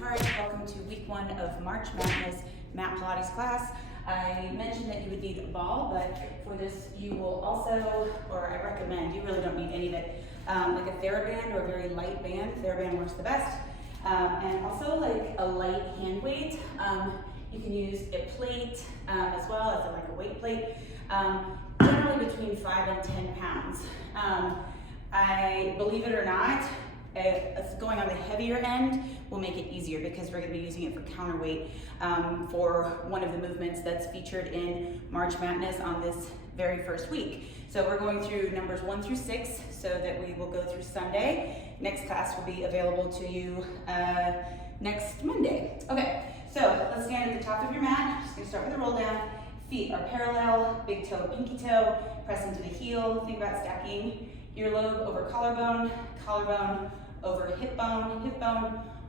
Courage. Welcome to week 1 of March Madness Mat Pilates class. I mentioned that you would need a ball, but for this you will also, or I recommend, you really don't need any of it, like a Theraband or a very light band. Theraband works the best. And also like a light hand weight. You can use a plate as well as like a weight plate, generally between 5 and 10 pounds. I believe it or not, going on the heavier end will make it easier because we're going to be using it for counterweight for one of the movements that's featured in March Madness on this very first week. So we're going through numbers 1 through 6 so that we will go through Sunday. Next class will be available to you next Monday. Okay, so let's stand at the top of your mat. Just going to start with a roll down. Feet are parallel, big toe, pinky toe, press into the heel. Think about stacking earlobe over collarbone, collarbone over hip bone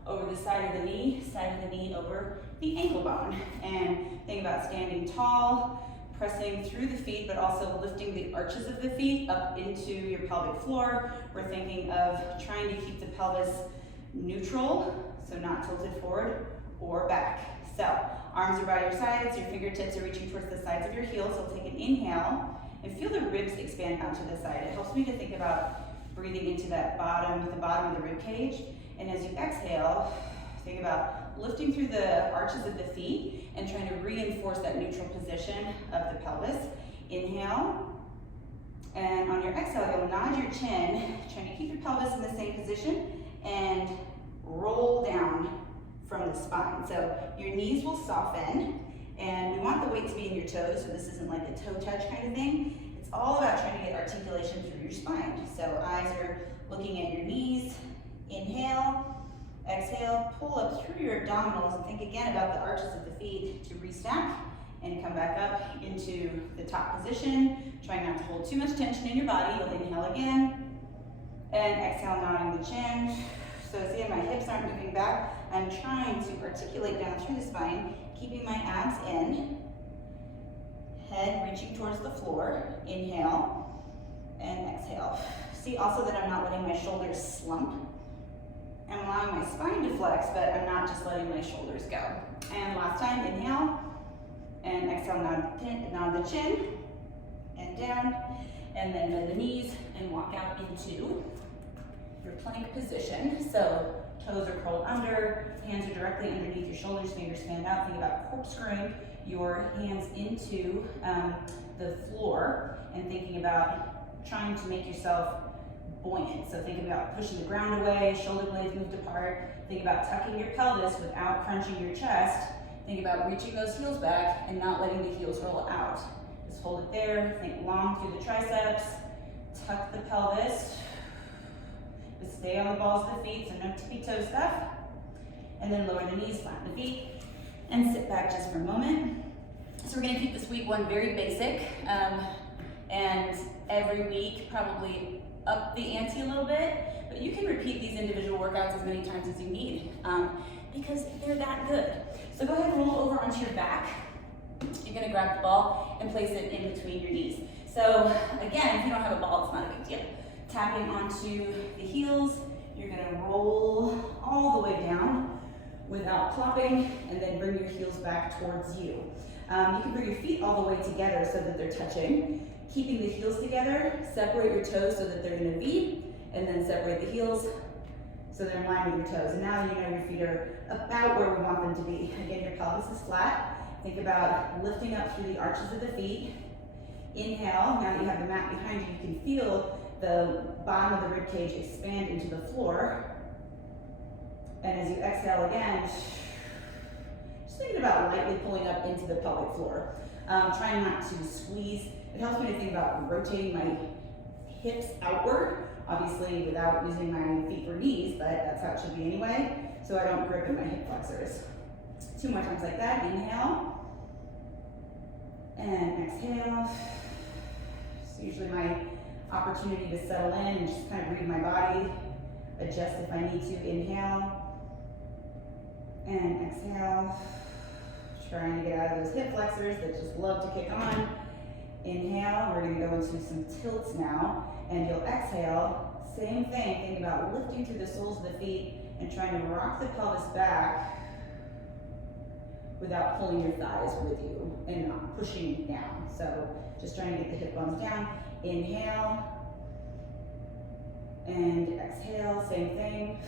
over the side of the knee over the ankle bone. And think about standing tall, pressing through the feet, but also lifting the arches of the feet up into your pelvic floor. We're thinking of trying to keep the pelvis neutral, so not tilted forward or back. So arms are by your sides, your fingertips are reaching towards the sides of your heels. So take an inhale and feel the ribs expand out to the side. It helps me to think about breathing into that the bottom of the rib cage. And as you exhale, think about lifting through the arches of the feet and trying to reinforce that neutral position of the pelvis. Inhale. And on your exhale, you'll nod your chin, trying to keep your pelvis in the same position and roll down from the spine. So your knees will soften, and we want the weight to be in your toes, so this isn't like a toe touch kind of thing. It's all about trying to get articulation through your spine. So eyes are looking at your knees. Inhale, exhale, pull up through your abdominals and think again about the arches of the feet to restack and come back up into the top position. Trying not to hold too much tension in your body. You'll inhale again and exhale, nodding the chin. So see, my hips aren't moving back. I'm trying to articulate down through the spine, keeping my abs in. Head reaching towards the floor. Inhale and exhale. See also that I'm not letting my shoulders slump. I'm allowing my spine to flex, but I'm not just letting my shoulders go. And last time, inhale and exhale, nod the chin and down, and then bend the knees and walk out into your plank position. So toes are curled under, hands are directly underneath your shoulders, fingers stand out. Think about corkscrewing your hands into the floor and thinking about trying to make yourself buoyant. So think about pushing the ground away, shoulder blades moved apart. Think about tucking your pelvis without crunching your chest. Think about reaching those heels back and not letting the heels roll out. Just hold it there, think long through the triceps, tuck the pelvis. But stay on the balls of the feet, so no tippy toe stuff. And then lower the knees, flatten the feet, and sit back just for a moment. So we're gonna keep this week 1 very basic, and every week probably up the ante a little bit, but you can repeat these individual workouts as many times as you need, because they're that good. So go ahead and roll over onto your back. You're gonna grab the ball and place it in between your knees. So again, if you don't have a ball, it's not a big deal. Tapping onto the heels, you're gonna roll all the way down without plopping, and then bring your heels back towards you. You can bring your feet all the way together so that they're touching. Keeping the heels together, separate your toes so that they're in a V, and then separate the heels so they're in line with your toes. And now you know your feet are about where we want them to be. Again, your pelvis is flat. Think about lifting up through the arches of the feet. Inhale, now that you have the mat behind you, you can feel the bottom of the rib cage expand into the floor. And as you exhale again, just thinking about lightly pulling up into the pelvic floor. Trying not to squeeze. It helps me to think about rotating my hips outward, obviously without using my feet for knees, but that's how it should be anyway, so I don't grip in my hip flexors. 2 more times like that. Inhale and exhale. So usually my opportunity to settle in and just kind of read my body, adjust if I need to. Inhale and exhale. Trying to get out of those hip flexors that just love to kick on. Inhale, we're gonna go into some tilts now, and you'll exhale, same thing, think about lifting through the soles of the feet and trying to rock the pelvis back without pulling your thighs with you and not pushing down. So just trying to get the hip bones down. Inhale and exhale, same thing.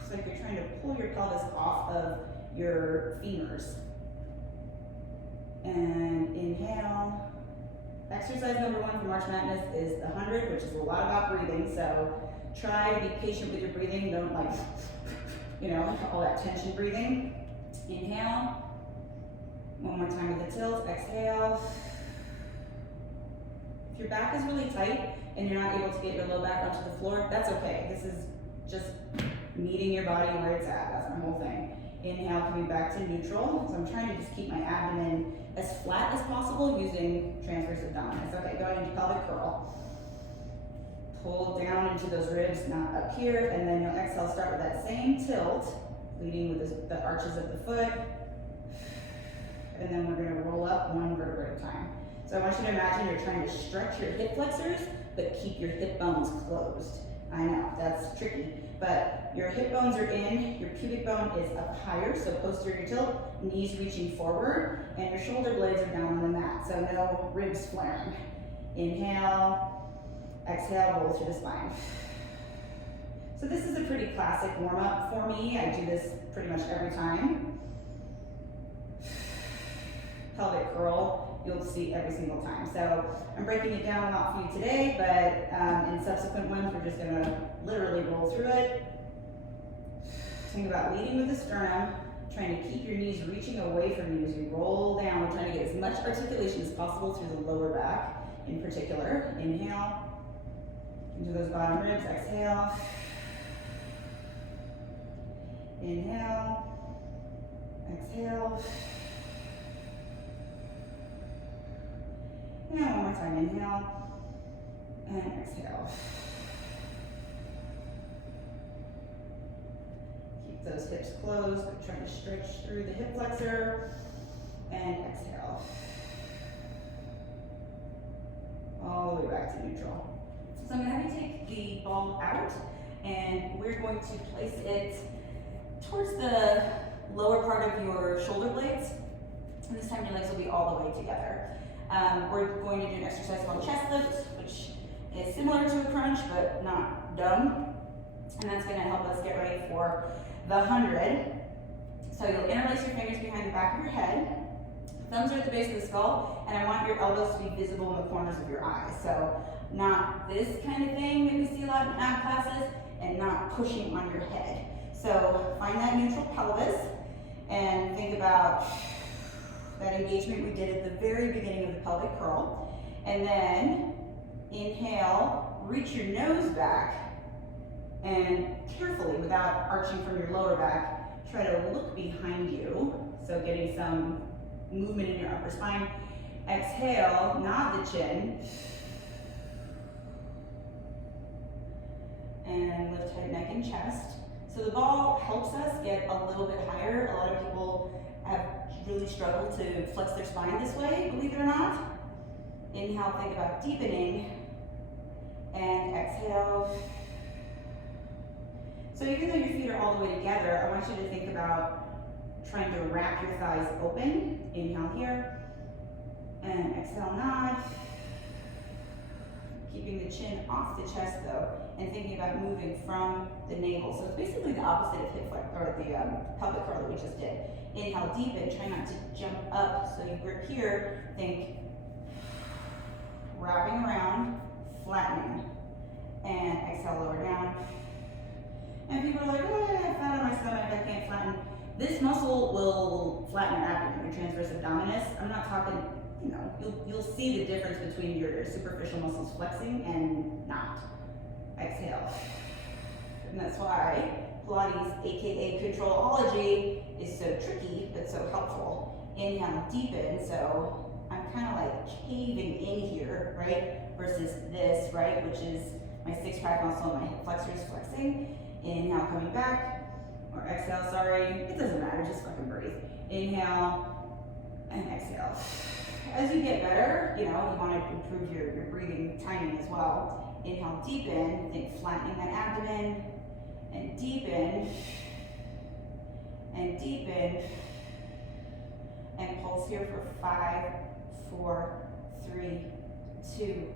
It's like you're trying to pull your pelvis off of your femurs. And inhale. Exercise number 1 for March Madness is the 100, which is a lot about breathing. So try to be patient with your breathing. Don't like, you know, all that tension breathing. Inhale. One more time with the tilt. Exhale. If your back is really tight and you're not able to get your low back onto the floor, that's okay. This is just meeting your body where it's at. That's my whole thing. Inhale, coming back to neutral. So I'm trying to just keep my abdomen as flat as possible using transverse abdominis. Okay, going into pelvic curl. Pull down into those ribs, not up here, and then you'll exhale, start with that same tilt, leading with the arches of the foot. And then we're gonna roll up 1 vertebra at a time. So I want you to imagine you're trying to stretch your hip flexors, but keep your hip bones closed. I know, that's tricky, but your hip bones are in, your pubic bone is up higher, so posterior tilt, knees reaching forward, and your shoulder blades are down on the mat, so no ribs flaring. Inhale, exhale, roll through the spine. So this is a pretty classic warm-up for me. I do this pretty much every time. Pelvic curl, you'll see every single time. So I'm breaking it down a lot for you today, but in subsequent ones, we're just gonna literally roll through it. Think about leading with the sternum, trying to keep your knees reaching away from you as you roll down. We're trying to get as much articulation as possible through the lower back in particular. Inhale, into those bottom ribs, exhale. Inhale, exhale. And one more time, inhale, and exhale. Keep those hips closed, but trying to stretch through the hip flexor, and exhale. All the way back to neutral. So I'm gonna have you take the ball out, and we're going to place it towards the lower part of your shoulder blades. And this time your legs will be all the way together. We're going to do an exercise called chest lift, which is similar to a crunch, but not dumb. And that's gonna help us get ready for the 100. So you'll interlace your fingers behind the back of your head. Thumbs are at the base of the skull, and I want your elbows to be visible in the corners of your eyes. So not this kind of thing that we see a lot in ab classes, and not pushing on your head. So find that neutral pelvis, and think about that engagement we did at the very beginning of the pelvic curl. And then inhale, reach your nose back, and carefully, without arching from your lower back, try to look behind you. So getting some movement in your upper spine. Exhale, nod the chin. And lift head, neck, and chest. So the ball helps us get a little bit higher. A lot of people have really struggled to flex their spine this way, believe it or not. Inhale, think about deepening, and exhale. So even though your feet are all the way together, I want you to think about trying to wrap your thighs open. Inhale here, and exhale, nod. Keeping the chin off the chest though, and thinking about moving from the navel. So it's basically the opposite of hip flex, or the pelvic curl that we just did. Inhale, deepen, try not to jump up. So you grip here, think wrapping around, flattening, and exhale, lower down. And people are like, oh, I have fat on my stomach, I can't flatten. This muscle will flatten your abdomen, your transverse abdominis. I'm not talking, you know, you'll see the difference between your superficial muscles flexing and not. Exhale. And that's why Pilates, aka controlology, is so tricky but so helpful. Inhale, deepen. So I'm kind of like caving in here, right? Versus this, right? Which is my 6-pack muscle and my hip flexors flexing. Inhale, coming back. Or exhale, sorry. It doesn't matter, just fucking breathe. Inhale and exhale. As you get better, you know, you want to improve your breathing timing as well. Inhale, deepen, think flattening that abdomen. and deepen, and deepen, and pulse here for 5, 4, 3, 2.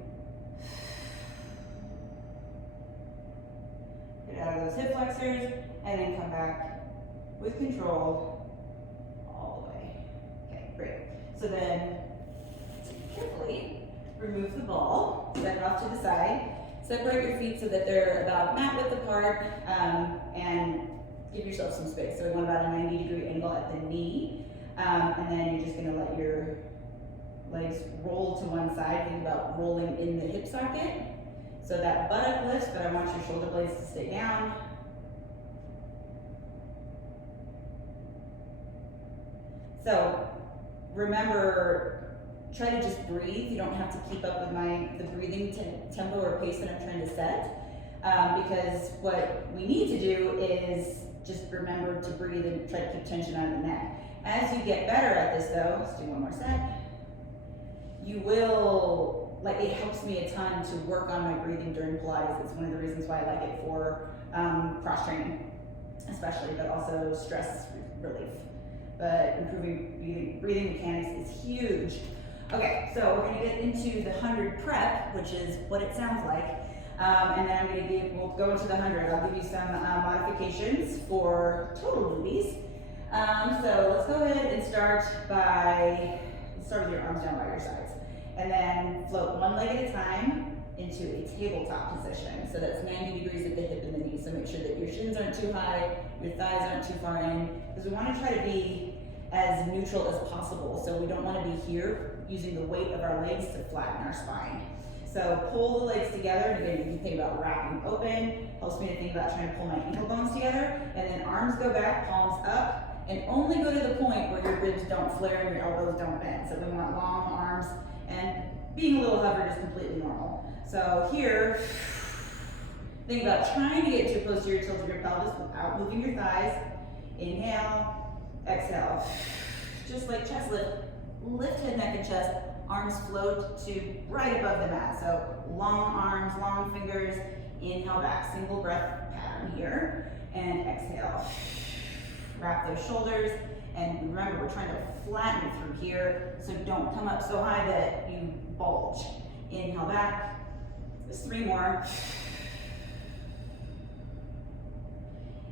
Get out of those hip flexors, and then come back with control all the way. Okay, great. So then, carefully remove the ball, set it off to the side, separate your feet so that they're about mat width apart, and give yourself some space. So we want about a 90-degree angle at the knee, and then you're just gonna let your legs roll to one side. Think about rolling in the hip socket. So that buttock lifts, but I want your shoulder blades to stay down. So remember, try to just breathe. You don't have to keep up with the breathing tempo or pace that I'm trying to set, because what we need to do is just remember to breathe and try to keep tension out of the neck. As you get better at this though, let's do one more set, you will, it helps me a ton to work on my breathing during Pilates. It's one of the reasons why I like it for cross training, especially, but also stress relief. But improving breathing mechanics is huge. Okay, so we're gonna get into the 100 prep, which is what it sounds like. And then we'll go into the 100. I'll give you some modifications for total duties. So let's go ahead and start with your arms down by your sides. And then float one leg at a time into a tabletop position. So that's 90 degrees at the hip and the knee. So make sure that your shins aren't too high, your thighs aren't too far in, because we want to try to be as neutral as possible. So we don't want to be here using the weight of our legs to flatten our spine. So pull the legs together, and again, you can think about wrapping open. Helps me to think about trying to pull my ankle bones together, and then arms go back, palms up, and only go to the point where your ribs don't flare and your elbows don't bend. So we want long arms, and being a little hovered is completely normal. So here, think about trying to get to a posterior tilt of your pelvis without moving your thighs. Inhale, exhale. Just like chest lift, lift head, neck, and chest. Arms float to right above the mat. So long arms, long fingers. Inhale back, single breath pattern here. And exhale. Wrap those shoulders. And remember, we're trying to flatten through here. So don't come up so high that you bulge. Inhale back. Just 3 more.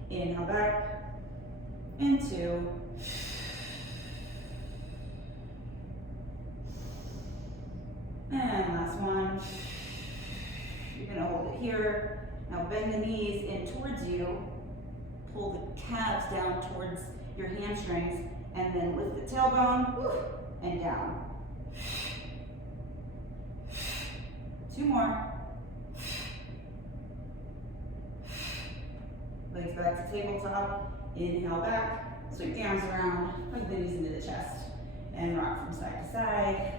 Inhale back. And 2. And last one. You're gonna hold it here. Now bend the knees in towards you. Pull the calves down towards your hamstrings, and then lift the tailbone and down. 2 more. Legs back to tabletop. Inhale back. Sweep the arms around. Hug the knees into the chest. And rock from side to side.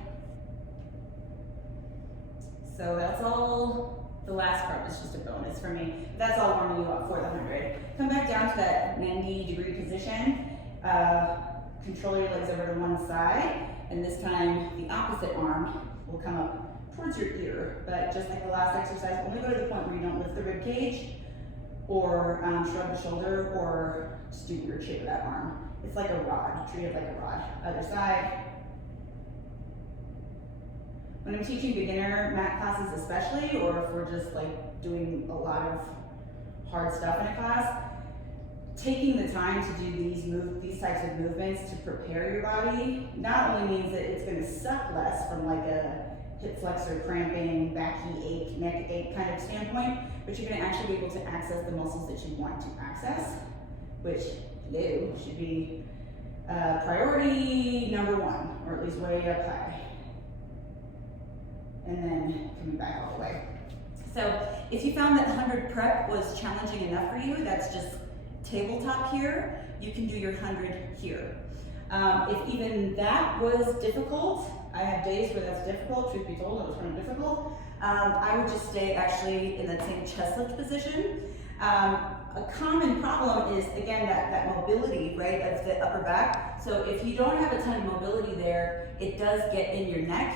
So that's all. The last part was just a bonus for me. That's all warming you up for the 100. Come back down to that 90-degree position. Control your legs over to one side, and this time the opposite arm will come up towards your ear. But just like the last exercise, only go to the point where you don't lift the rib cage, or shrug the shoulder, or just do weird shape of that arm. It's like a rod. Treat it like a rod. Other side. When I'm teaching beginner mat classes especially, or if we're just like doing a lot of hard stuff in a class, taking the time to do these types of movements to prepare your body not only means that it's going to suck less from like a hip flexor cramping, backy ache, neck ache kind of standpoint, but you're going to actually be able to access the muscles that you want to access, which should be priority number 1, or at least way up high. And then coming back all the way. So if you found that 100 prep was challenging enough for you, that's just tabletop here, you can do your 100 here. If even that was difficult, I have days where that's difficult, truth be told, it was kind of difficult, I would just stay actually in that same chest lift position. A common problem is, again, that mobility, right, of the upper back. So if you don't have a ton of mobility there, it does get in your neck.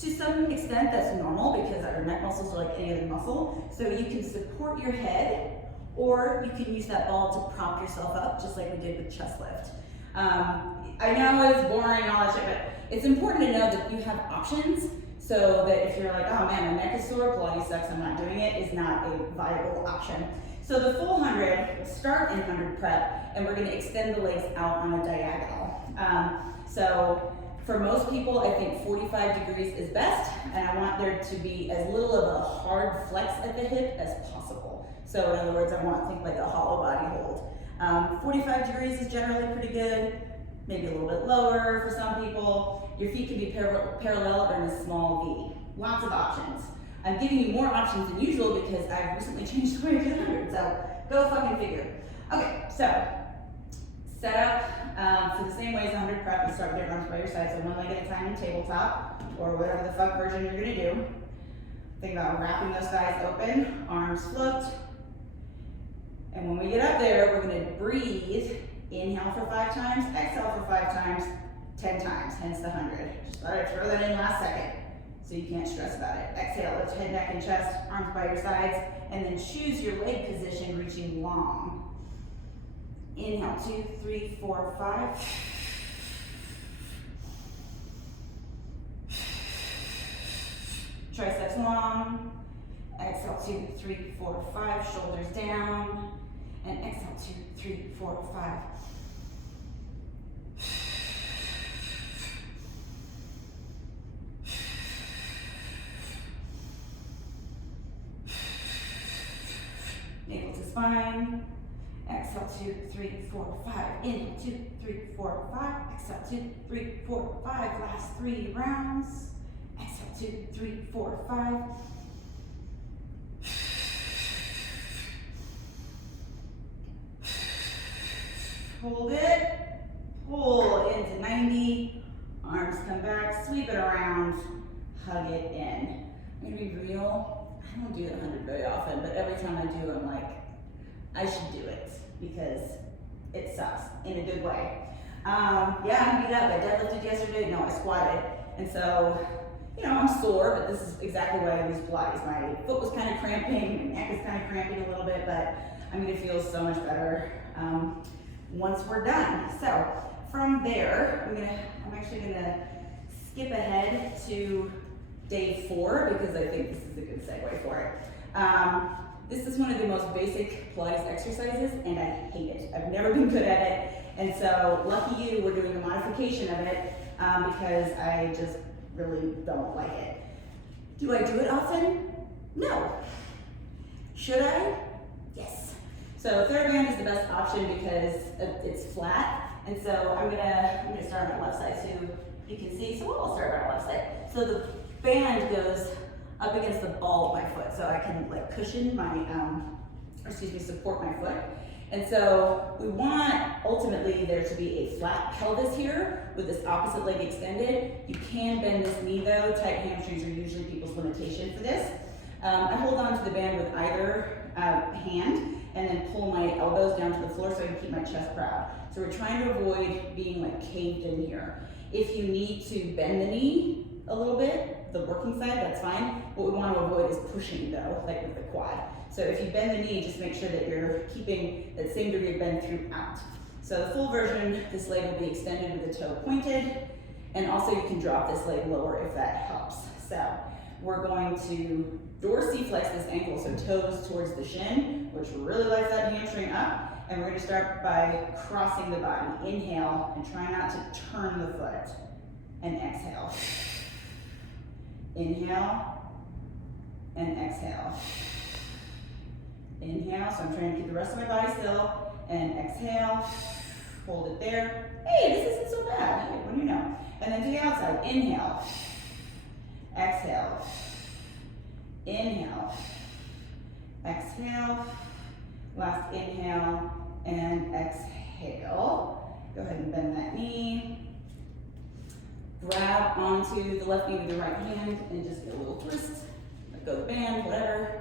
To some extent, that's normal because our neck muscles are like any other muscle. So you can support your head or you can use that ball to prop yourself up, just like we did with chest lift. I know it's boring and all that shit, but it's important to know that you have options, so that if you're like, oh man, my neck is sore, Pilates sucks, I'm not doing it, is not a viable option. So the full 100, we'll start in 100 prep, and we're gonna extend the legs out on a diagonal. So for most people, I think 45 degrees is best, and I want there to be as little of a hard flex at the hip as possible. So in other words, I want, think like a hollow body hold. 45 degrees is generally pretty good, maybe a little bit lower for some people. Your feet can be parallel or in a small V. Lots of options. I'm giving you more options than usual because I've recently changed the way I do 100, so go fucking figure. Okay, so set up for the same way as 100 prep. You start with your arms by your side, so one leg at a time in tabletop, or whatever the fuck version you're gonna do. Think about wrapping those thighs open, arms float. And when we get up there, we're gonna breathe. Inhale for 5 times, exhale for 5 times, 10 times, hence the 100. Just thought I'd throw that in last second, so you can't stress about it. Exhale, lift head, neck, and chest, arms by your sides, and then choose your leg position, reaching long. Inhale, 2, 3, 4, 5. Triceps long. Exhale, 2, 3, 4, 5, shoulders down. And exhale, 2, 3, 4, 5. Navel to spine. Exhale, 2, 3, 4, 5. Inhale, 2, 3, 4, 5. Exhale, 2, 3, 4, 5. Last 3 rounds. Exhale, 2, 3, 4, 5. Hold it. Pull into 90. Arms come back. Sweep it around. Hug it in. I'm gonna be real. I don't do the 100 very often, but every time I do, I'm like, I should do it because it sucks in a good way. Yeah, I'm beat up. I deadlifted yesterday. No, I squatted. And so, you know, I'm sore, but this is exactly why I use Pilates. My foot was kind of cramping, my neck is kind of cramping a little bit, but I'm gonna feel so much better once we're done. So from there, I'm actually gonna skip ahead to day 4 because I think this is a good segue for it. This is one of the most basic Pilates exercises, and I hate it. I've never been good at it, and so lucky you, we're doing a modification of it because I just really don't like it. Do I do it often? No. Should I? Yes. So Theraband is the best option because it's flat, and so I'm gonna start on my left side so you can see. So we'll start on our left side. So the band goes up against the ball of my foot, so I can like cushion my, support my foot. And so we want ultimately there to be a flat pelvis here with this opposite leg extended. You can bend this knee though. Tight hamstrings are usually people's limitation for this. I hold on to the band with either hand and then pull my elbows down to the floor so I can keep my chest proud. So we're trying to avoid being like caved in here. If you need to bend the knee a little bit, the working side, that's fine. What we want to avoid is pushing though, like with the quad. So if you bend the knee, just make sure that you're keeping that same degree of bend throughout. So the full version, this leg will be extended with the toe pointed, and also you can drop this leg lower if that helps. So we're going to dorsiflex this ankle, so toes towards the shin, which really lifts that hamstring up. And we're going to start by crossing the body. Inhale, and try not to turn the foot. And exhale. Inhale, and exhale. Inhale, so I'm trying to keep the rest of my body still, and exhale, hold it there. Hey, this isn't so bad, hey, what do you know? And then to the outside, inhale, exhale, inhale, exhale, last inhale, and exhale. Go ahead and bend that knee. Grab onto the left knee with the right hand, and just get a little twist. Let go of the band, whatever.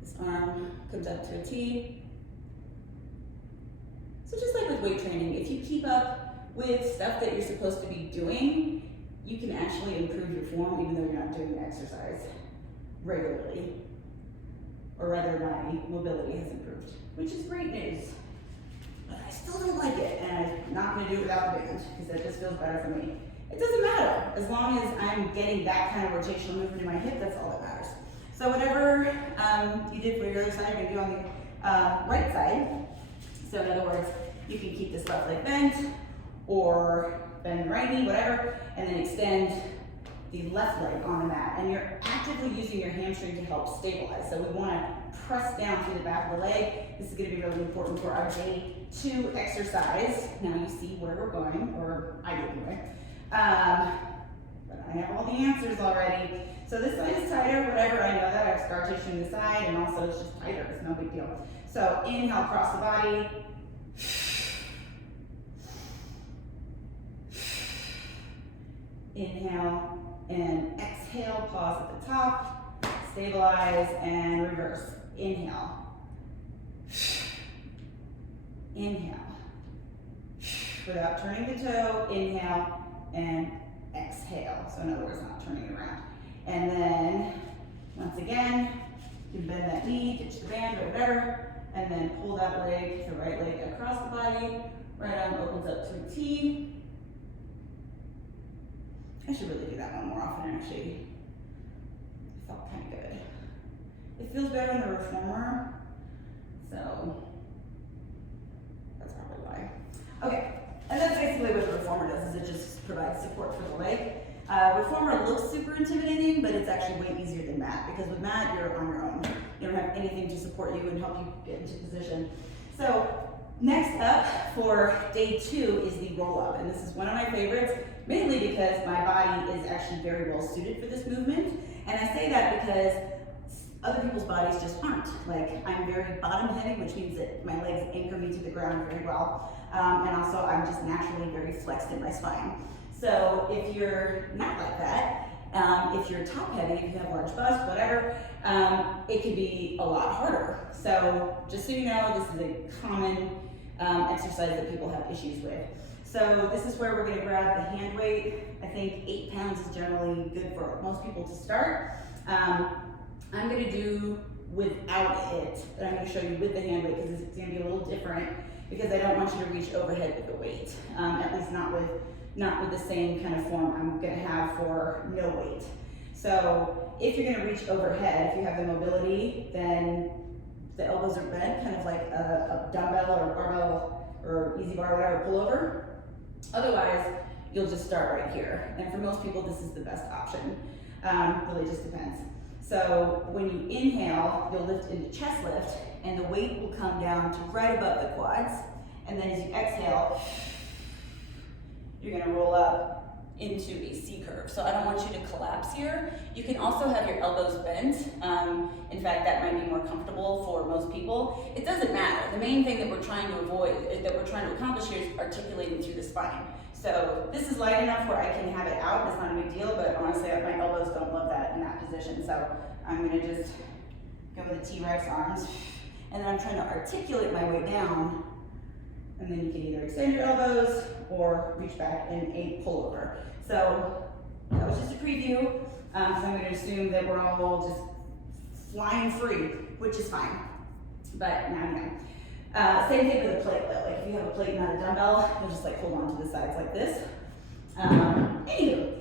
This arm comes up to a T. So just like with weight training, if you keep up with stuff that you're supposed to be doing, you can actually improve your form even though you're not doing the exercise regularly. or rather my mobility has improved, which is great news. But I still don't like it, and I'm not gonna do it without the band, because that just feels better for me. It doesn't matter, as long as I'm getting that kind of rotational movement in my hip, that's all that matters. So whatever you did for your other side, you're gonna do on the right side. So in other words, you can keep this left leg bent, or bend the right knee, whatever, and then extend the left leg on the mat. And you're actively using your hamstring to help stabilize. So we wanna press down through the back of the leg. This is gonna be really important for our day 2 exercise. Now you see where we're going, or I do anyway. But I have all the answers already. So this side is tighter, whatever, I know that. I have scar tissue in the side, and also it's just tighter, it's no big deal. So inhale across the body. Inhale and exhale, pause at the top, stabilize and reverse. Inhale. Inhale. Without turning the toe, inhale and exhale. So in other words, not turning it around. And then, once again, you can bend that knee, ditch the band or whatever, and then pull that leg, the right leg across the body. Right arm opens up to a T. I should really do that one more often, actually. It felt kind of good. It feels better in the reformer, so that's probably why. Okay, and that's basically what the reformer does, is it just provides support for the leg. Reformer looks super intimidating, but it's actually way easier than mat, because with mat, you're on your own. You don't have anything to support you and help you get into position. So next up for day 2 is the roll up, and this is one of my favorites, mainly because my body is actually very well suited for this movement. And I say that because other people's bodies just aren't. Like, I'm very bottom heavy, which means that my legs anchor me to the ground very well. And also I'm just naturally very flexed in my spine. So if you're not like that, if you're top heavy, if you have large bust, whatever, it can be a lot harder. So just so you know, this is a common exercise that people have issues with. So this is where we're gonna grab the hand weight. I think 8 pounds is generally good for most people to start. I'm gonna do without it, but I'm gonna show you with the hand weight, because it's gonna be a little different, because I don't want you to reach overhead with the weight, at least not with the same kind of form I'm gonna have for no weight. So if you're gonna reach overhead, if you have the mobility, then the elbows are bent, kind of like a dumbbell or a barbell or easy bar, whatever, pull over. Otherwise, you'll just start right here. And for most people, this is the best option. Really just depends. So when you inhale, you'll lift into chest lift, and the weight will come down to right above the quads. And then as you exhale, you're gonna roll up into a C curve. So I don't want you to collapse here. You can also have your elbows bent. In fact, that might be more comfortable for most people. It doesn't matter. The main thing that we're trying to avoid, that we're trying to accomplish here, is articulating through the spine. So this is light enough where I can have it out. It's not a big deal, but honestly, my elbows don't love that in that position. So I'm gonna just go with the T-Rex arms. And then I'm trying to articulate my way down. And then you can either extend your elbows or reach back in a pullover. So that was just a preview, because I'm going to assume that we're all just flying free, which is fine. But now you know. Same thing with a plate though. Like if you have a plate, not a dumbbell, you'll just like hold on to the sides like this. Anywho,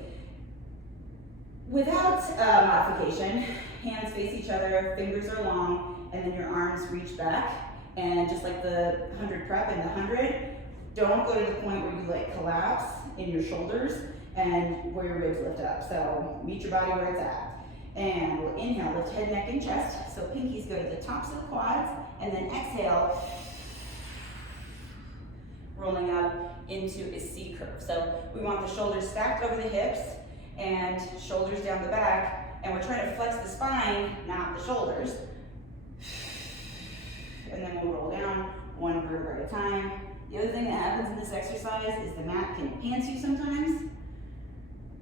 without modification, hands face each other, fingers are long, and then your arms reach back. And just like the 100 prep and the 100, don't go to the point where you like collapse in your shoulders and where your ribs lift up. So meet your body where it's at. And we'll inhale, lift head, neck, and chest. So pinkies go to the tops of the quads, and then exhale, rolling up into a C curve. So we want the shoulders stacked over the hips and shoulders down the back, and we're trying to flex the spine, not the shoulders. And then we'll roll down one vertebra at a time. The other thing that happens in this exercise is the mat can pants you sometimes.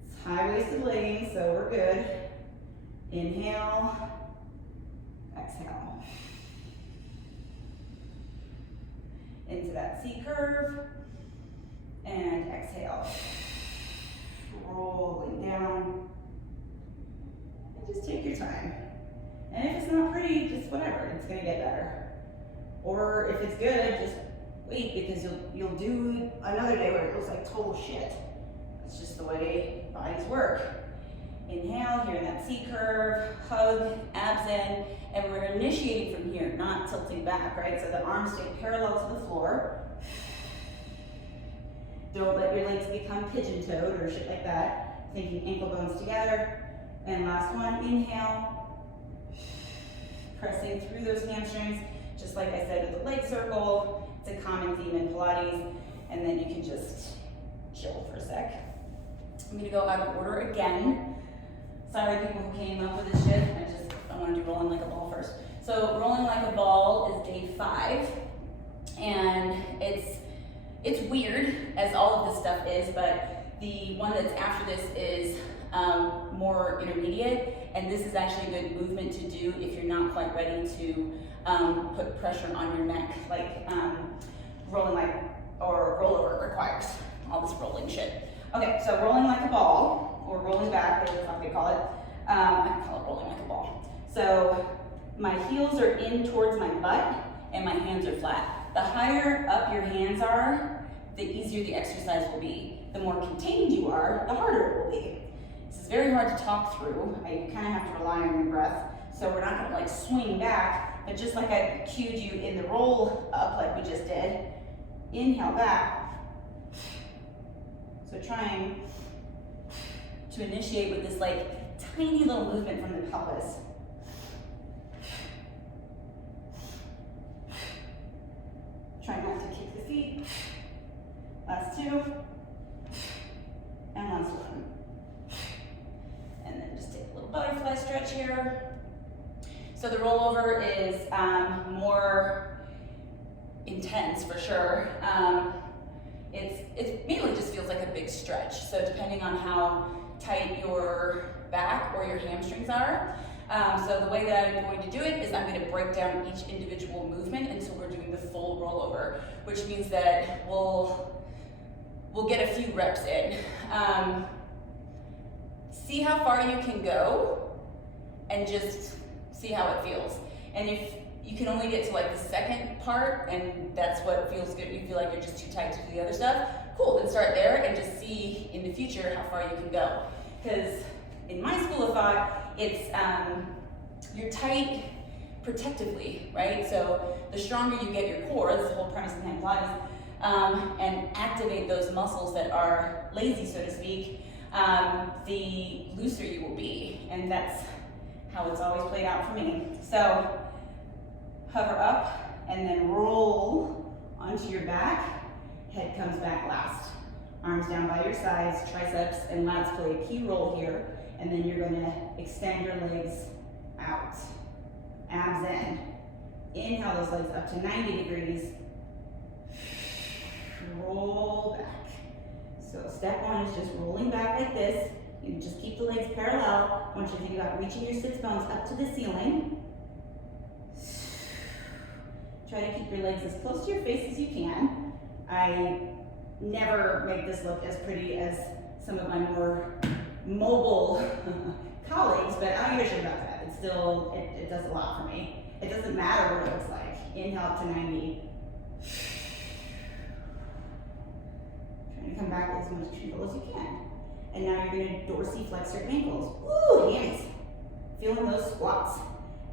It's high-waisted leggings, so we're good. Inhale, exhale. Into that C curve, and exhale. Rolling down. And just take your time. And if it's not pretty, just whatever, it's gonna get better. Or if it's good, just wait, because you'll do another day where it looks like total shit. It's just the way bodies work. Inhale, here in that C curve, hug, abs in, and we're initiating from here, not tilting back, right? So the arms stay parallel to the floor. Don't let your legs become pigeon-toed or shit like that. Thinking ankle bones together. And last one, inhale. Pressing through those hamstrings, just like I said with the leg circle. It's a common theme in Pilates. And then you can just chill for a sec. I'm gonna go out of order again. Sorry people who came up with this shit. I want to do rolling like a ball first. So rolling like a ball is day 5. And it's weird, as all of this stuff is, but the one that's after this is more intermediate, and this is actually a good movement to do if you're not quite ready to put pressure on your neck, like rolling like, or rollover requires all this rolling shit. Okay, so rolling like a ball, or rolling back, whatever the fuck they call it. I call it rolling like a ball. So my heels are in towards my butt, and my hands are flat. The higher up your hands are, the easier the exercise will be. The more contained you are, the harder it will be. This is very hard to talk through. I kind of have to rely on your breath. So we're not gonna like swing back, but just like I cued you in the roll up like we just did, inhale back. So trying to initiate with this like tiny little movement from the pelvis. Try not to kick the feet. Last 2. And last 1. And then just take a little butterfly stretch here. So the rollover is more intense for sure. It mainly just feels like a big stretch. So depending on how tight your back or your hamstrings are. So the way that I'm going to do it is I'm going to break down each individual movement until we're doing the full rollover, which means that we'll get a few reps in. See how far you can go and just see how it feels. And if you can only get to like the second part and that's what feels good, you feel like you're just too tight to do the other stuff, cool, then start there and just see in the future how far you can go. Because in my school of thought, it's you're tight protectively, right? So the stronger you get your core, this is the whole premise of hand Pilates, and activate those muscles that are lazy, so to speak, the looser you will be. And that's how it's always played out for me. So hover up and then roll onto your back. Head comes back last. Arms down by your sides, triceps and lats play a key role here. And then you're gonna extend your legs out. Abs in. Inhale those legs up to 90 degrees. Roll back. So step 1 is just rolling back like this. You just keep the legs parallel. I want you to think about reaching your sits bones up to the ceiling. Try to keep your legs as close to your face as you can. I never make this look as pretty as some of my more mobile colleagues, but I don't give a shit about that. It's still, it does a lot for me. It doesn't matter what it looks like. Inhale up to 90. Trying to come back as much control as you can. And now you're gonna dorsiflex your ankles. Ooh, hands. Feeling those squats.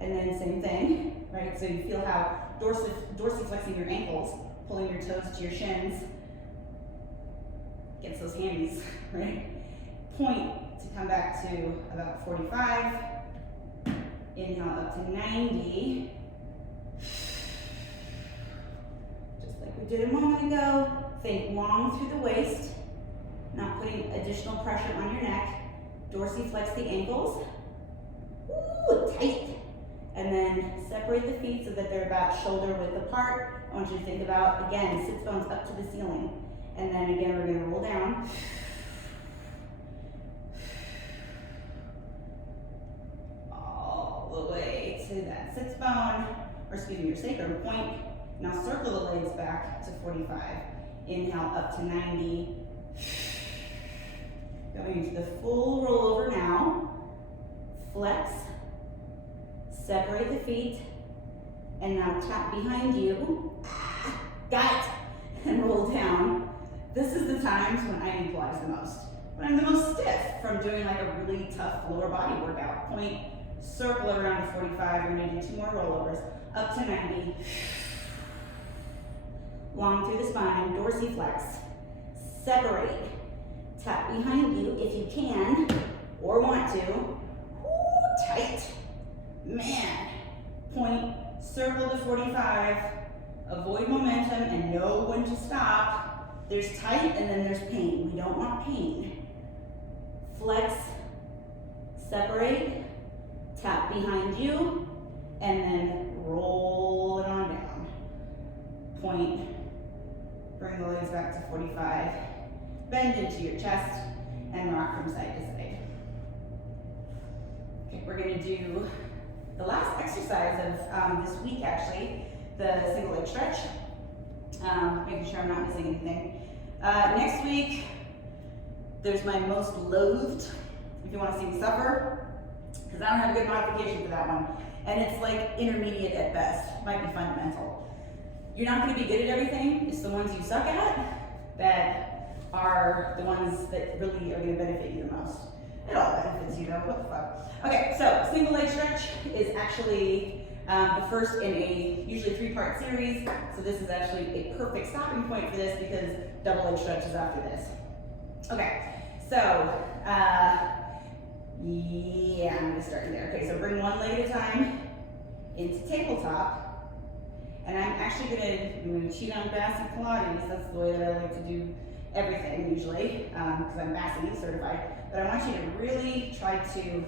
And then same thing, right? So you feel how dorsiflexing your ankles, pulling your toes to your shins, gets those hammies, right? Point to come back to about 45. Inhale up to 90. Just like we did a moment ago. Think long through the waist, not putting additional pressure on your neck. Dorsiflex the ankles. Ooh, tight. And then separate the feet so that they're about shoulder width apart. I want you to think about, again, sits bones up to the ceiling. And then again, we're gonna roll down. All the way to that sits bone, or excuse me, your sacrum point. Now circle the legs back to 45. Inhale up to 90. Going into the full rollover now. Flex, Separate the feet, and now tap behind you. Got it. And roll down. This is the times when I need Pilates the most. When I'm the most stiff from doing like a really tough lower body workout. Point, circle around to 45. We're gonna do 2 more rollovers. Up to 90. Long through the spine, dorsiflex. Separate. Tap behind you if you can or want to. Ooh, tight. Man. Point, circle to 45. Avoid momentum and know when to stop. There's tight and then there's pain. We don't want pain. Flex, separate, tap behind you, and then roll it on down. Point, bring the legs back to 45. Bend into your chest and rock from side to side. Okay, we're gonna do the last exercise of this week actually, the single leg stretch. Making sure I'm not missing anything. Next week, there's my most loathed, if you want to see me suffer, because I don't have a good modification for that one. And it's like intermediate at best, might be fundamental. You're not going to be good at everything. It's the ones you suck at that are the ones that really are going to benefit you the most. It all benefits you though, what the fuck. Okay, so single leg stretch is actually the first in a usually 3-part series. So this is actually a perfect stopping point for this because double leg stretch is after this. Okay, so yeah, I'm gonna start in there. Okay, so bring one leg at a time into tabletop. And I'm actually gonna cheat on Bassy Pilates. That's the way that I like to do everything usually, because I'm Bassy certified. But I want you to really try to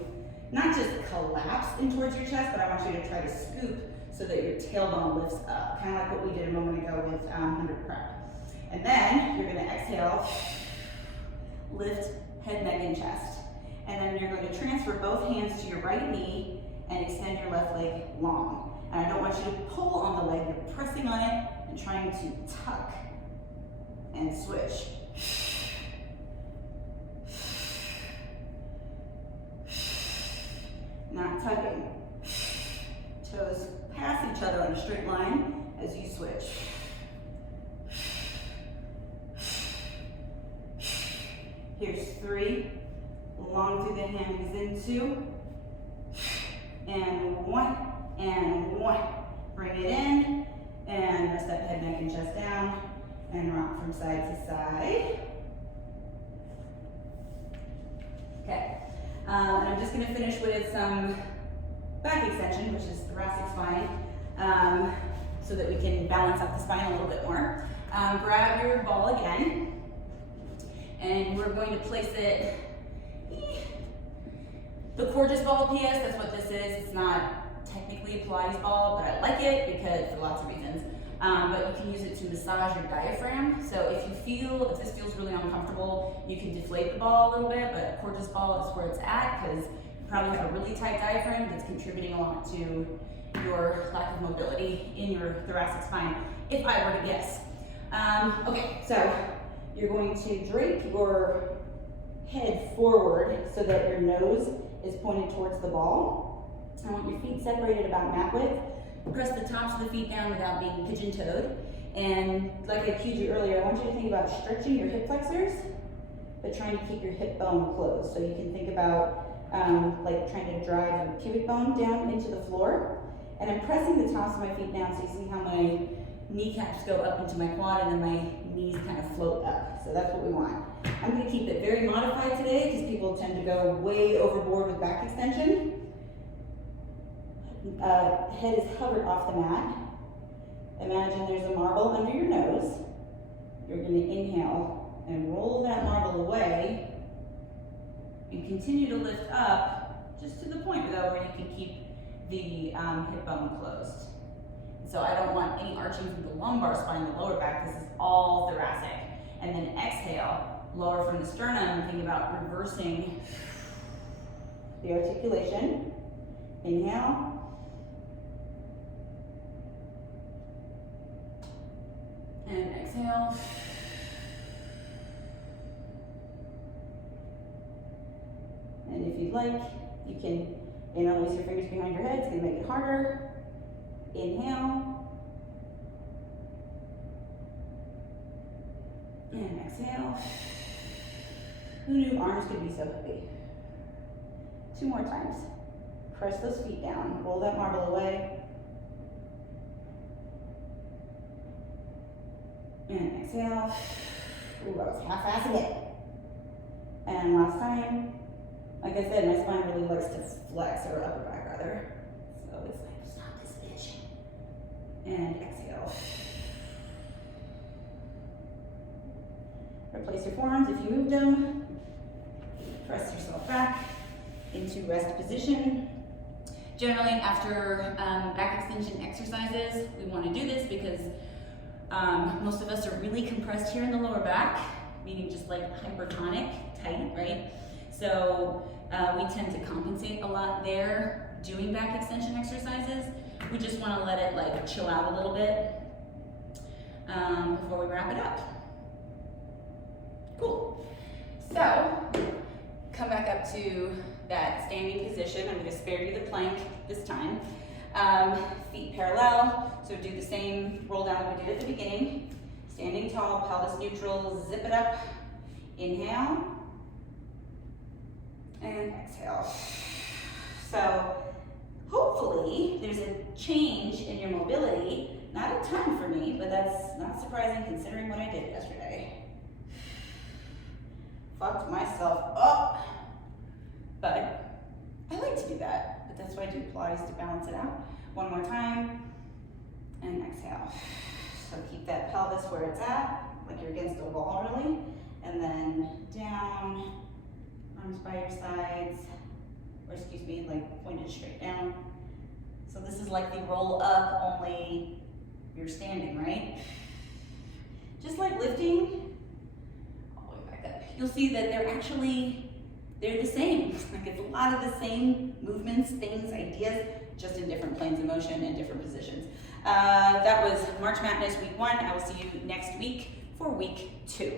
not just collapse in towards your chest, but I want you to try to scoop so that your tailbone lifts up, kind of like what we did a moment ago with 100 prep. And then you're going to exhale, lift head, neck, and chest. And then you're going to transfer both hands to your right knee and extend your left leg long. And I don't want you to pull on the leg, you're pressing on it and trying to tuck and switch. Not tucking. Toes pass each other on a straight line as you switch. Here's 3. Long through the hands in 2. And 1. And 1. Bring it in. And rest that head, neck, and chest down. And rock from side to side. Okay. And I'm just going to finish with some back extension, which is thoracic spine, so that we can balance up the spine a little bit more. Grab your ball again, and we're going to place it, the Coregeous ball PS, that's what this is. It's not technically a Pilates ball, but I like it because for lots of reasons. But you can use it to massage your diaphragm. So if this feels really uncomfortable, you can deflate the ball a little bit, but Coregeous ball is where it's at because you probably have a really tight diaphragm that's contributing a lot to your lack of mobility in your thoracic spine, if I were to guess. Okay, so you're going to drape your head forward so that your nose is pointed towards the ball. I want your feet separated about mat width. Press the tops of the feet down without being pigeon-toed. And like I cued you earlier, I want you to think about stretching your hip flexors, but trying to keep your hip bone closed. So you can think about like trying to drive your pubic bone down into the floor. And I'm pressing the tops of my feet down so you see how my kneecaps go up into my quad and then my knees kind of float up. So that's what we want. I'm going to keep it very modified today because people tend to go way overboard with back extension. Head is hovered off the mat. Imagine there's a marble under your nose. You're going to inhale and roll that marble away and continue to lift up just to the point though where you can keep the hip bone closed. So I don't want any arching from the lumbar spine, the lower back. This is all thoracic. And then exhale, lower from the sternum, think about reversing the articulation. Inhale. And exhale. And if you'd like, you can Interlace your fingers behind your head, it's gonna make it harder. Inhale. And exhale. Who knew arms could be so heavy? 2 more times. Press those feet down, roll that marble away. And exhale. Ooh, I was half-assing it. And last time, like I said, my spine really likes to flex, or upper back rather. So it's like, stop this bitch. And exhale. Replace your forearms if you moved them. Press yourself back into rest position. Generally, after back extension exercises, we want to do this because most of us are really compressed here in the lower back, meaning just like hypertonic, tight, right? So we tend to compensate a lot there doing back extension exercises. We just want to let it like chill out a little bit before we wrap it up. Cool. So come back up to that standing position. I'm going to spare you the plank this time. Feet parallel, so do the same roll down that we did at the beginning. Standing tall, pelvis neutral, zip it up. Inhale. And exhale. So hopefully there's a change in your mobility. Not a ton for me, but that's not surprising considering what I did yesterday. Fucked myself up. But I like to do that. But that's why I do Pilates, to balance it out. One more time. And exhale. So keep that pelvis where it's at, like you're against a wall really. And then down, arms by your sides, or excuse me, like pointed straight down. So this is like the roll up, only you're standing, right? Just like lifting, all the way back up. You'll see that they're the same. Like it's a lot of the same movements, things, ideas, just in different planes of motion and different positions. That was March Madness week 1. I will see you next week for week 2.